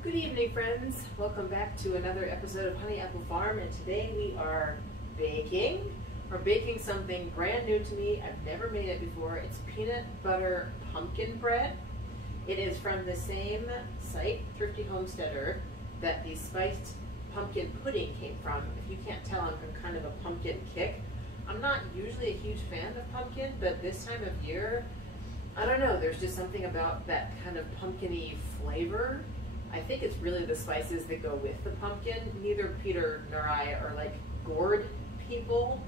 Good evening, friends. Welcome back to another episode of Honey Apple Farm, and today we are baking. We're baking something brand new to me. I've never made it before. It's peanut butter pumpkin bread. It is from the same site, Thrifty Homesteader, that the spiced pumpkin pudding came from. If you can't tell, I'm on kind of a pumpkin kick. I'm not usually a huge fan of pumpkin, but this time of year, I don't know, there's just something about that kind of pumpkin-y flavor. I think it's really the spices that go with the pumpkin. Neither Peter nor I are like gourd people.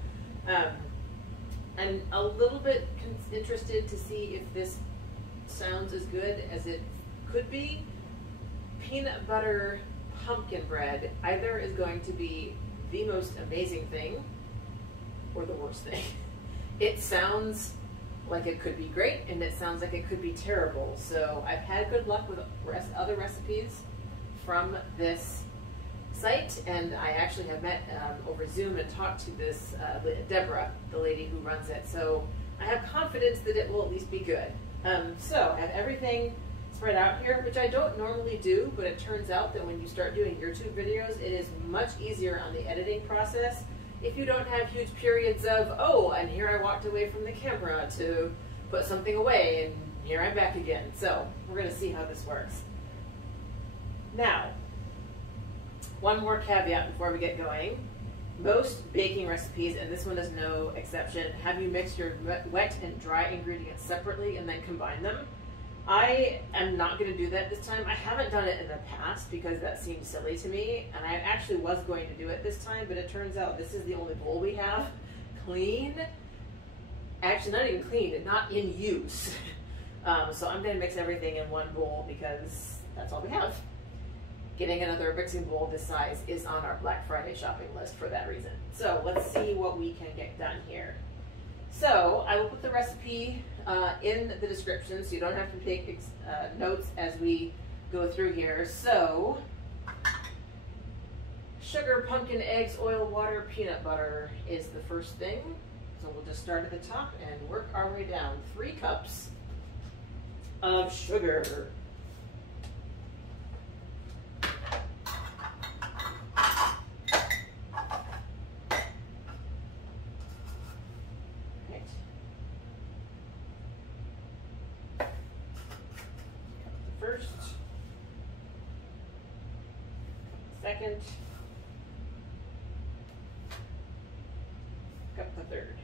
I'm a little bit interested to see if this sounds as good as it could be. Peanut butter pumpkin bread either is going to be the most amazing thing or the worst thing. It sounds like it could be great, and it sounds like it could be terrible. So I've had good luck with other recipes from this site, and I actually have met over Zoom and talked to this Deborah, the lady who runs it. So I have confidence that it will at least be good. So I have everything spread out here, which I don't normally do, but it turns out that when you start doing YouTube videos, it is much easier on the editing process if you don't have huge periods of, oh, and here I walked away from the camera to put something away, and here I'm back again. So we're going to see how this works. Now, one more caveat before we get going. Most baking recipes, and this one is no exception, have you mix your wet and dry ingredients separately and then combine them. I am not going to do that this time. I haven't done it in the past because that seemed silly to me, and I actually was going to do it this time, but it turns out this is the only bowl we have clean. Actually, not even clean, not in use. So I'm going to mix everything in one bowl because that's all we have. Getting another mixing bowl this size is on our Black Friday shopping list for that reason. So let's see what we can get done here. So I will put the recipe in the description so you don't have to take notes as we go through here. So sugar, pumpkin, eggs, oil, water, peanut butter is the first thing. So we'll just start at the top and work our way down. 3 cups of sugar. First, second, cup the third.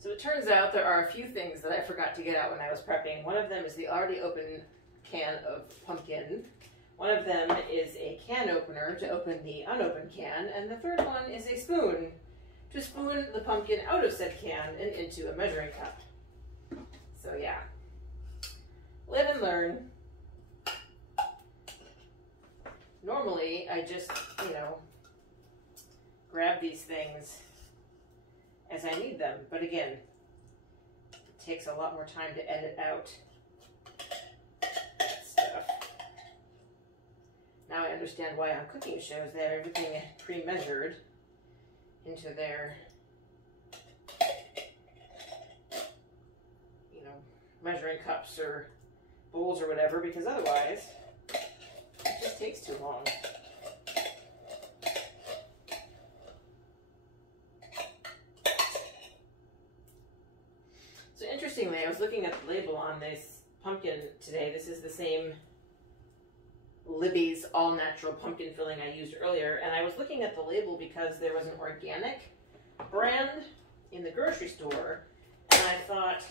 So it turns out there are a few things that I forgot to get out when I was prepping. One of them is the already open can of pumpkin. One of them is a can opener to open the unopened can, and the third one is a spoon to spoon the pumpkin out of said can and into a measuring cup. So yeah, live and learn. Normally, I just, grab these things as I need them, but again, it takes a lot more time to edit out stuff. Now I understand why on cooking shows they have everything pre-measured into their, measuring cups or bowls or whatever, because otherwise it just takes too long. So interestingly, I was looking at the label on this pumpkin today. This is the same Libby's all-natural pumpkin filling I used earlier, and I was looking at the label because there was an organic brand in the grocery store, and I thought,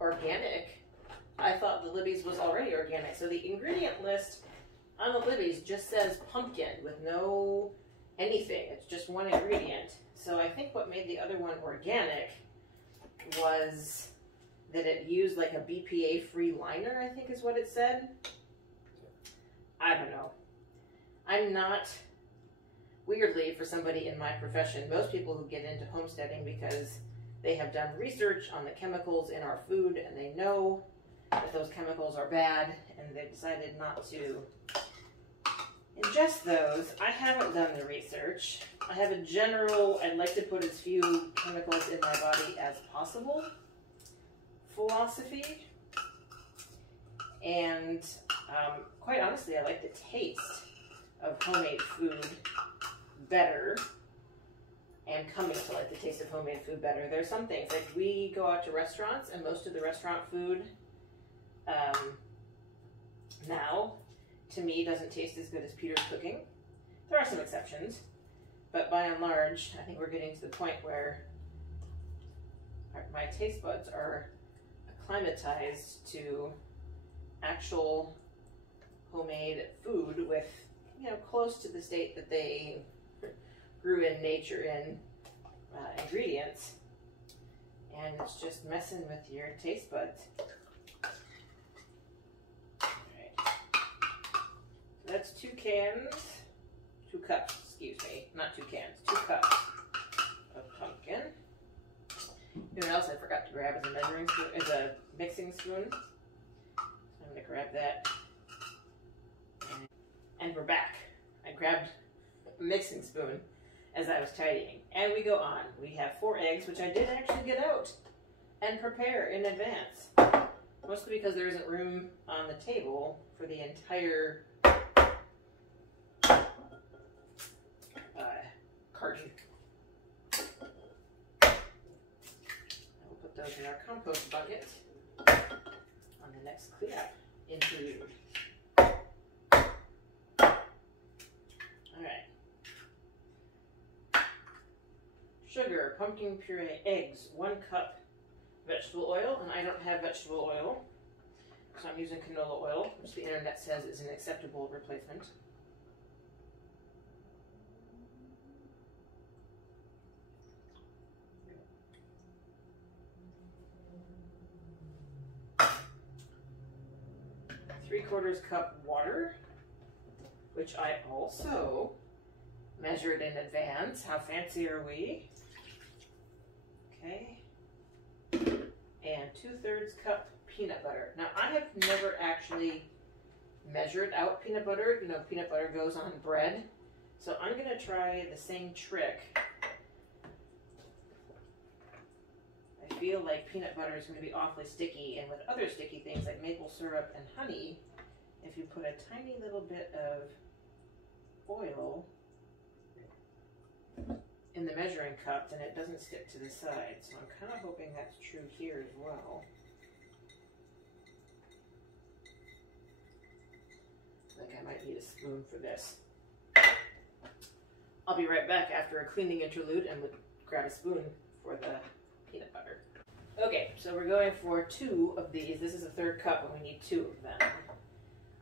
organic? I thought the Libby's was already organic. So the ingredient list on the Libby's just says pumpkin with no anything. It's just one ingredient. So I think what made the other one organic was that it used like a BPA-free liner, I think is what it said. I don't know. I'm not, weirdly for somebody in my profession, most people who get into homesteading because they have done research on the chemicals in our food and they know that those chemicals are bad, and they've decided not to ingest those. I haven't done the research. I have a general, I'd like to put as few chemicals in my body as possible philosophy. And quite honestly, I like the taste of homemade food better, and coming to like the taste of homemade food better. There's some things, like we go out to restaurants and most of the restaurant food now, to me, doesn't taste as good as Peter's cooking. There are some exceptions, but by and large, I think we're getting to the point where my taste buds are acclimatized to actual homemade food with, you know, close to the state that they grew in nature in ingredients, and it's just messing with your taste buds. Alright, so that's 2 cups, excuse me, not 2 cans, 2 cups of pumpkin. You know what else I forgot to grab as a measuring spoon, as a mixing spoon? So I'm gonna grab that. And we're back. I grabbed a mixing spoon as I was tidying. And we go on. We have 4 eggs, which I did actually get out and prepare in advance. Mostly because there isn't room on the table for the entire carton. I will put those in our compost bucket on the next clean up interlude. Alright. Sugar, pumpkin puree, eggs, 1 cup vegetable oil, and I don't have vegetable oil, so I'm using canola oil, which the internet says is an acceptable replacement. ¾ cup water, which I also measured in advance. How fancy are we? Okay. And 2/3 cup peanut butter. Now, I have never actually measured out peanut butter. You know, peanut butter goes on bread. So I'm going to try the same trick. I feel like peanut butter is going to be awfully sticky, and with other sticky things like maple syrup and honey, if you put a tiny little bit of oil in the measuring cup, then it doesn't stick to the side. So I'm kind of hoping that's true here as well. I think I might need a spoon for this. I'll be right back after a cleaning interlude and we'll grab a spoon for the peanut butter. Okay, so we're going for 2 of these. This is a 1/3 cup and we need 2 of them.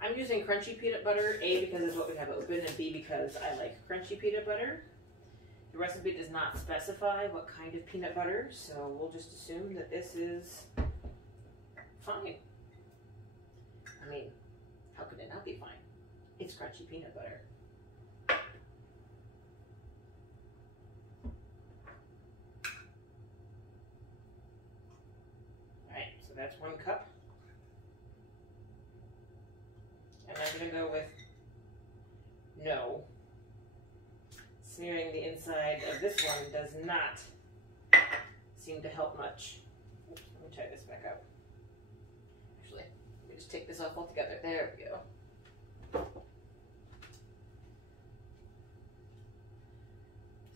I'm using crunchy peanut butter, A, because it's what we have open, and B, because I like crunchy peanut butter. The recipe does not specify what kind of peanut butter, so we'll just assume that this is fine. I mean, how could it not be fine? It's crunchy peanut butter. Alright, so that's 1 cup. And I'm going to go with no. Smearing the inside of this one does not seem to help much. Oops, let me tie this back up. Actually, let me just take this off altogether. There we go.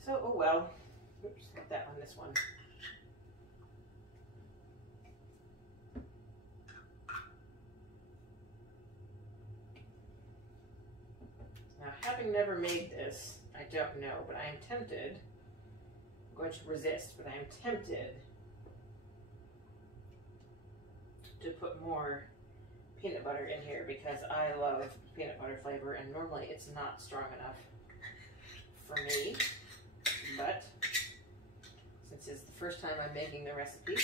So, oh well. Oops, not that one, this one. Now, having never made this, I don't know, but I am tempted. I'm going to resist, but I am tempted to put more peanut butter in here because I love peanut butter flavor, and normally it's not strong enough for me. But since it's the first time I'm making the recipe,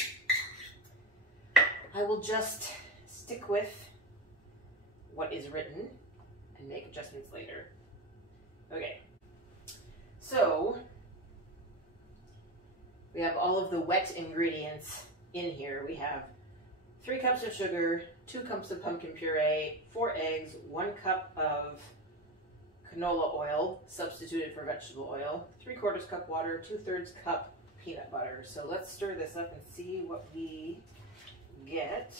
I will just stick with what is written and make adjustments later. Okay, so we have all of the wet ingredients in here. We have 3 cups of sugar, 2 cups of pumpkin puree, 4 eggs, 1 cup of canola oil substituted for vegetable oil, 3/4 cup water, 2/3 cup peanut butter. So let's stir this up and see what we get.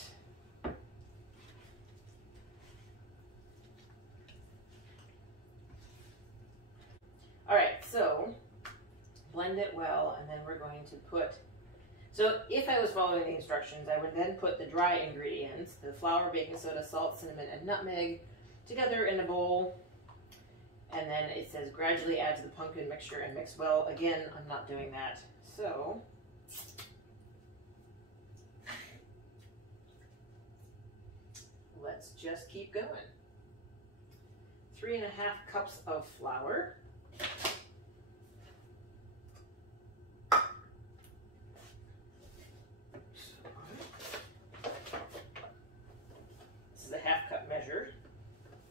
All right, so blend it well, and then we're going to put, so if I was following the instructions, I would then put the dry ingredients, the flour, baking soda, salt, cinnamon, and nutmeg, together in a bowl. And then it says gradually add to the pumpkin mixture and mix well. Again, I'm not doing that. So let's just keep going. 3.5 cups of flour. This is a 1/2 cup measure.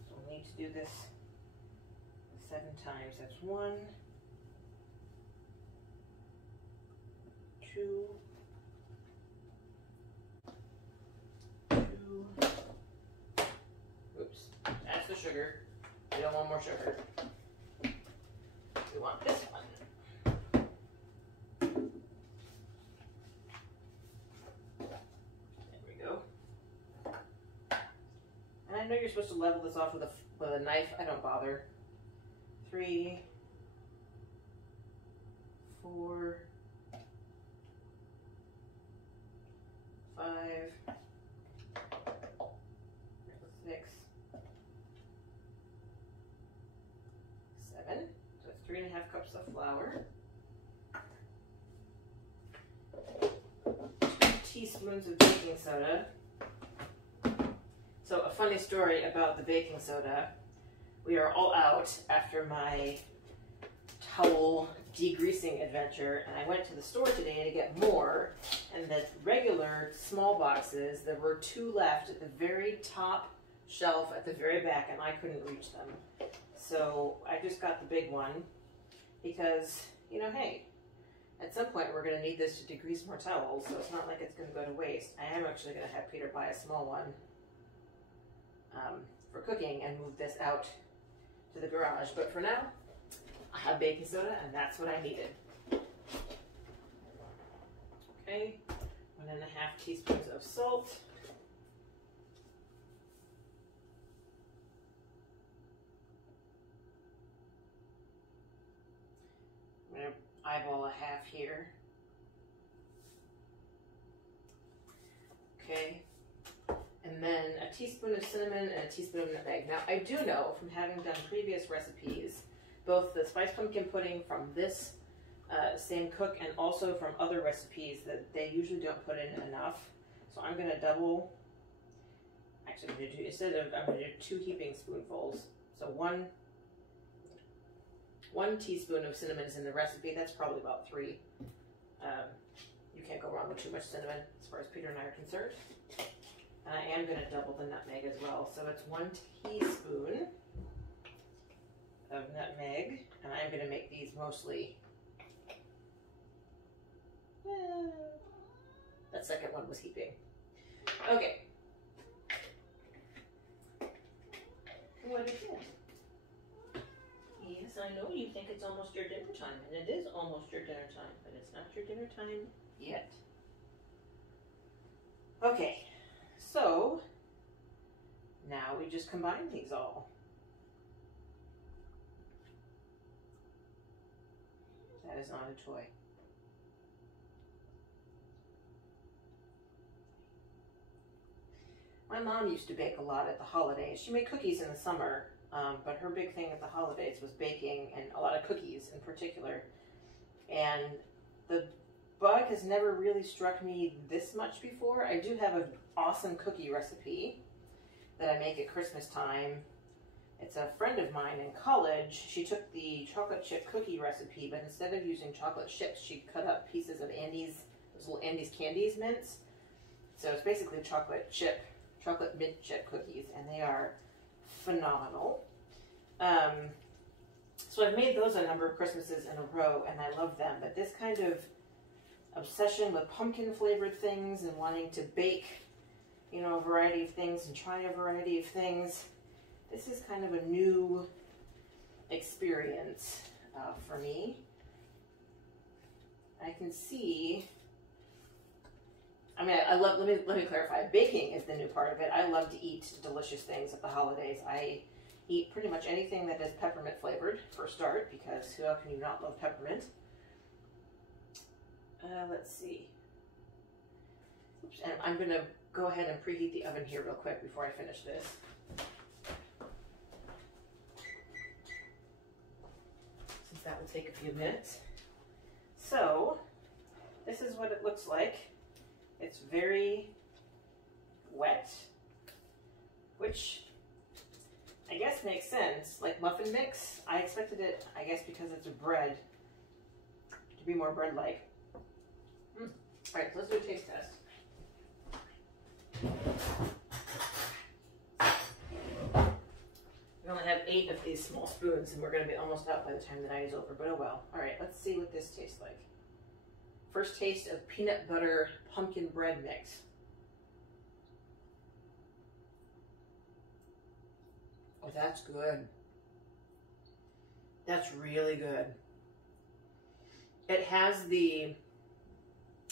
So we'll need to do this 7 times. That's 1, 2, 2. Oops, that's the sugar. We don't want more sugar. We want this one. There we go. And I know you're supposed to level this off with a knife. I don't bother. 3, 4, 5, 6, 7. So it's 3.5 cups of flour. 2 teaspoons of baking soda. So a funny story about the baking soda. We are all out after my towel degreasing adventure, and I went to the store today to get more, and the regular small boxes, there were 2 left at the very top shelf at the very back, and I couldn't reach them. So I just got the big one because, you know, hey, at some point we're going to need this to degrease more towels, so it's not like it's going to go to waste. I am actually going to have Peter buy a small one for cooking and move this out to the garage, but for now I have baking soda and that's what I needed. Okay, 1.5 teaspoons of salt. I'm going to eyeball a half here. Okay. And then a teaspoon of cinnamon and a teaspoon of nutmeg. Now, I do know from having done previous recipes, both the spiced pumpkin pudding from this same cook and also from other recipes, that they usually don't put in enough. So I'm going to double, actually I'm going to do, I'm going to do 2 heaping spoonfuls. So one teaspoon of cinnamon is in the recipe. That's probably about 3. You can't go wrong with too much cinnamon as far as Peter and I are concerned. And I am going to double the nutmeg as well. So it's 1 teaspoon of nutmeg. And I'm going to make these mostly. That second one was heaping. Okay. What is it? Yes, I know you think it's almost your dinner time. And it is almost your dinner time. But it's not your dinner time yet. Okay. So, now we just combine these all. That is not a toy. My mom used to bake a lot at the holidays. She made cookies in the summer, but her big thing at the holidays was baking, and a lot of cookies in particular. And the bug has never really struck me this much before. I do have an awesome cookie recipe that I make at Christmas time. It's a friend of mine in college. She took the chocolate chip cookie recipe, but instead of using chocolate chips, she cut up pieces of Andes, those little Andes Candies mints. So it's basically chocolate mint chip cookies, and they are phenomenal. So I've made those a number of Christmases in a row, and I love them. But this kind of obsession with pumpkin flavored things and wanting to bake, you know, a variety of things and try a variety of things, this is kind of a new experience for me. I can see, I mean, I love, let me clarify, baking is the new part of it. I love to eat delicious things at the holidays. I eat pretty much anything that is peppermint flavored for a start, because how can you not love peppermint? Let's see. Oops, and I'm gonna go ahead and preheat the oven here real quick before I finish this. Since that will take a few minutes. So, this is what it looks like. It's very wet, which I guess makes sense. Like muffin mix, I expected it, I guess because it's a bread, to be more bread-like. All right, so let's do a taste test. We only have 8 of these small spoons, and we're going to be almost out by the time the night is over, but oh well. All right, let's see what this tastes like. First taste of peanut butter pumpkin bread mix. Oh, that's good. That's really good. It has the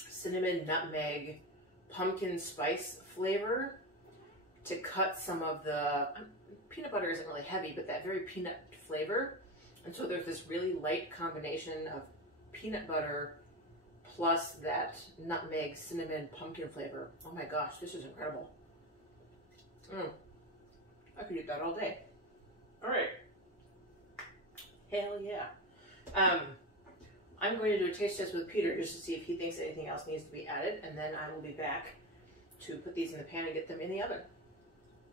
cinnamon, nutmeg, pumpkin spice flavor to cut some of the peanut butter isn't really heavy, but that very peanut flavor. And so there's this really light combination of peanut butter plus that nutmeg, cinnamon, pumpkin flavor. Oh my gosh, this is incredible. I could eat that all day. All right. Hell yeah. I'm going to do a taste test with Peter just to see if he thinks anything else needs to be added, and then I will be back to put these in the pan and get them in the oven.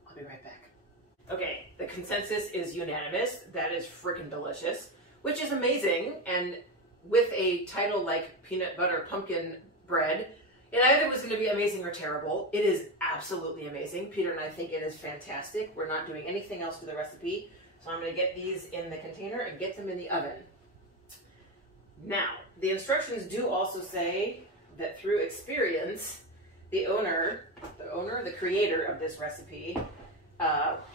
I'll be right back. Okay, the consensus is unanimous. That is freaking delicious, which is amazing. And with a title like peanut butter pumpkin bread, it either was going to be amazing or terrible. It is absolutely amazing. Peter and I think it is fantastic. We're not doing anything else to the recipe, so I'm going to get these in the container and get them in the oven. Now, the instructions do also say that through experience, the creator of this recipe,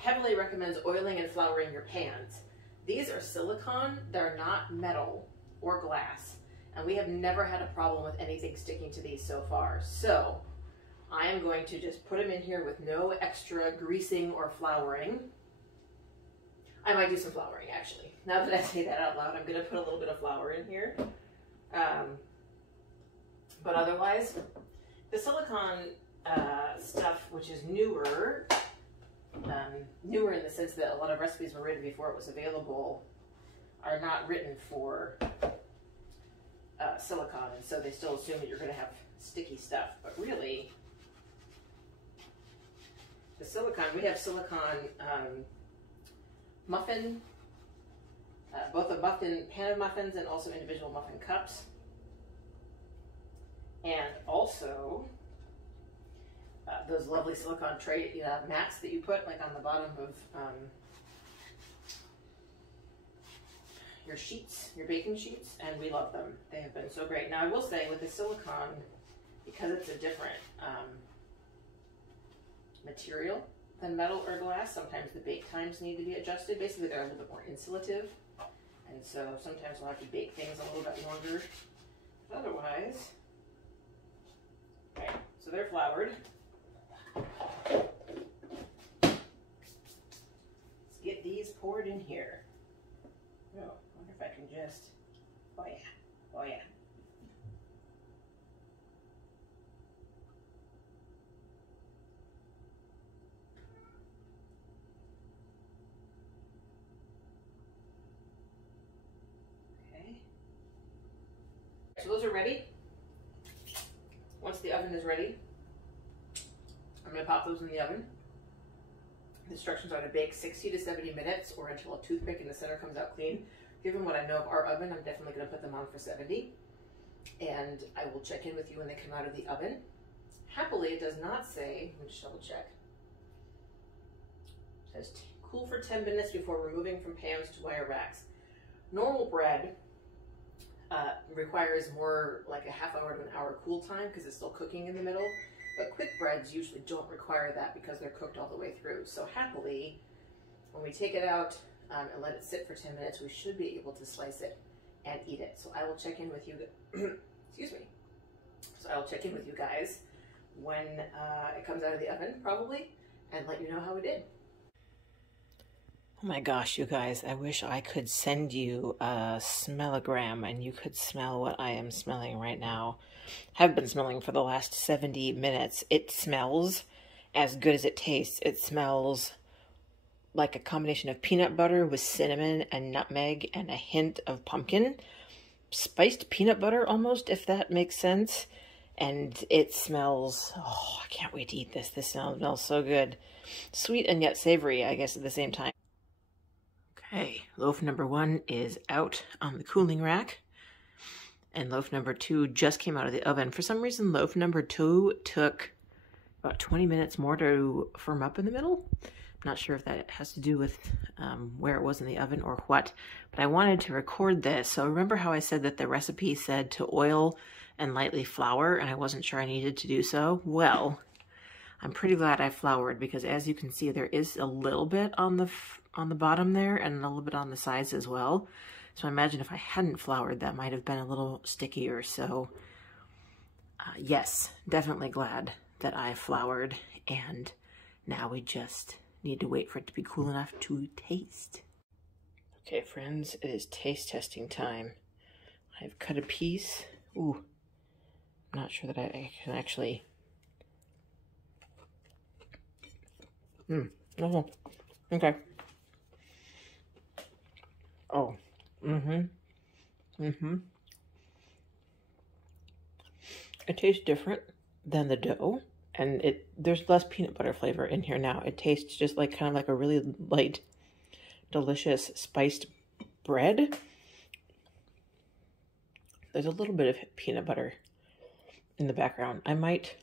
heavily recommends oiling and flouring your pans. These are silicone, they're not metal or glass, and we have never had a problem with anything sticking to these so far. So, I am going to just put them in here with no extra greasing or flouring. I might do some flouring, actually. Now that I say that out loud, I'm going to put a little bit of flour in here. But otherwise, the silicone stuff, which is newer in the sense that a lot of recipes were written before it was available, are not written for silicone, and so they still assume that you're going to have sticky stuff. But really, the silicone, we have silicone muffin, both a muffin pan of muffins and also individual muffin cups, and also those lovely silicone tray mats that you put like on the bottom of your sheets, your baking sheets, and we love them. They have been so great. Now I will say with the silicone, because it's a different material than metal or glass, sometimes the bake times need to be adjusted. Basically, they're a little bit more insulative, and so sometimes we'll have to bake things a little bit longer. But otherwise, okay, so they're floured. Let's get these poured in here. Oh, I wonder if I can just, oh yeah, oh yeah. So those are ready. Once the oven is ready, I'm going to pop those in the oven. The instructions are to bake 60 to 70 minutes or until a toothpick in the center comes out clean. Given what I know of our oven, I'm definitely going to put them on for 70. And I will check in with you when they come out of the oven. Happily, it does not say, let me just double check. It says cool for 10 minutes before removing from pans to wire racks. Normal bread requires more like a half hour to an hour cool time because it's still cooking in the middle. But quick breads usually don't require that because they're cooked all the way through. So happily, when we take it out and let it sit for 10 minutes, we should be able to slice it and eat it. So I will check in with you, excuse me. So I will check in with you guys when it comes out of the oven, probably, and let you know how it did. Oh my gosh, you guys, I wish I could send you a smellogram and you could smell what I am smelling right now. Have been smelling for the last 70 minutes. It smells as good as it tastes. It smells like a combination of peanut butter with cinnamon and nutmeg and a hint of pumpkin. Spiced peanut butter almost, if that makes sense. And it smells, oh, I can't wait to eat this. This smells so good. Sweet and yet savory, I guess, at the same time. Okay, loaf number 1 is out on the cooling rack. And loaf number 2 just came out of the oven. For some reason, loaf number 2 took about 20 minutes more to firm up in the middle. I'm not sure if that has to do with where it was in the oven or what, but I wanted to record this. So remember how I said that the recipe said to oil and lightly flour, and I wasn't sure I needed to do so? Well, I'm pretty glad I floured, because as you can see, there is a little bit on the bottom there and a little bit on the sides as well. So I imagine if I hadn't floured, that might have been a little stickier. So yes, definitely glad that I floured, and now we just need to wait for it to be cool enough to taste. Okay, friends, it is taste testing time. I've cut a piece. Ooh, I'm not sure that I can actually. Oh, okay. Oh, It tastes different than the dough, and there's less peanut butter flavor in here now. It tastes just like kind of like a really light, delicious spiced bread. There's a little bit of peanut butter in the background. I might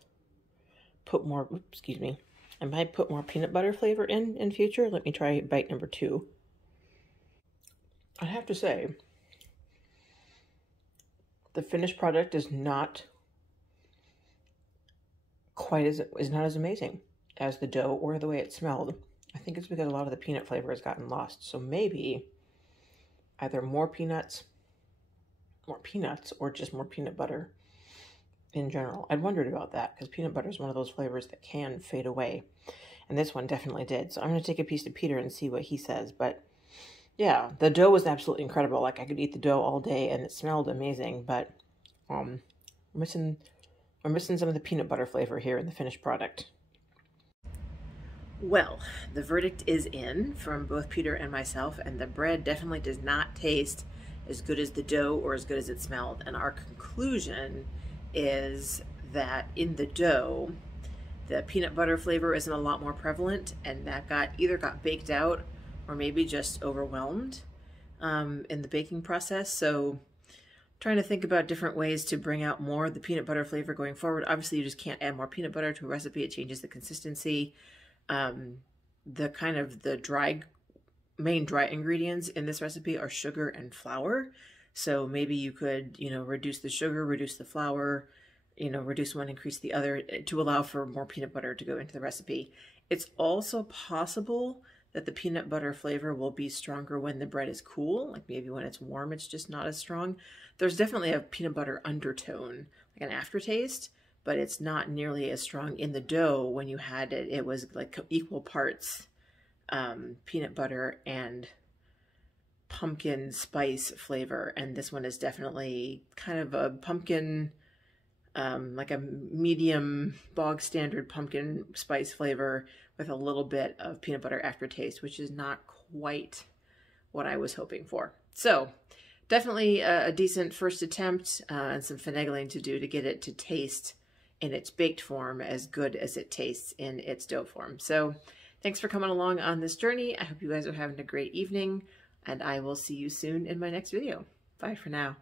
put more, excuse me, I might put more peanut butter flavor in future. Let me try bite number 2. I have to say, the finished product is not as amazing as the dough or the way it smelled. I think it's because a lot of the peanut flavor has gotten lost. So maybe either more peanuts, or just more peanut butter in general. I'd wondered about that, because peanut butter is one of those flavors that can fade away. And this one definitely did. So I'm going to take a piece to Peter and see what he says. But yeah, the dough was absolutely incredible. Like, I could eat the dough all day and it smelled amazing. But we're missing some of the peanut butter flavor here in the finished product. Well, the verdict is in from both Peter and myself, and the bread definitely does not taste as good as the dough or as good as it smelled. And our conclusion is that in the dough, the peanut butter flavor isn't a lot more prevalent, and that either got baked out or maybe just overwhelmed in the baking process. So trying to think about different ways to bring out more of the peanut butter flavor going forward. Obviously, you just can't add more peanut butter to a recipe. It changes the consistency. The main dry ingredients in this recipe are sugar and flour. So maybe you could, reduce the sugar, reduce the flour, reduce one, increase the other to allow for more peanut butter to go into the recipe. It's also possible that the peanut butter flavor will be stronger when the bread is cool. Like maybe when it's warm, it's just not as strong. There's definitely a peanut butter undertone, like an aftertaste, but it's not nearly as strong in the dough. When you had it, it was like equal parts peanut butter and pumpkin spice flavor. And this one is definitely kind of a pumpkin, like a medium bog standard pumpkin spice flavor with a little bit of peanut butter aftertaste, which is not quite what I was hoping for. So definitely a decent first attempt and some finagling to do to get it to taste in its baked form as good as it tastes in its dough form. So thanks for coming along on this journey. I hope you guys are having a great evening, and I will see you soon in my next video. Bye for now.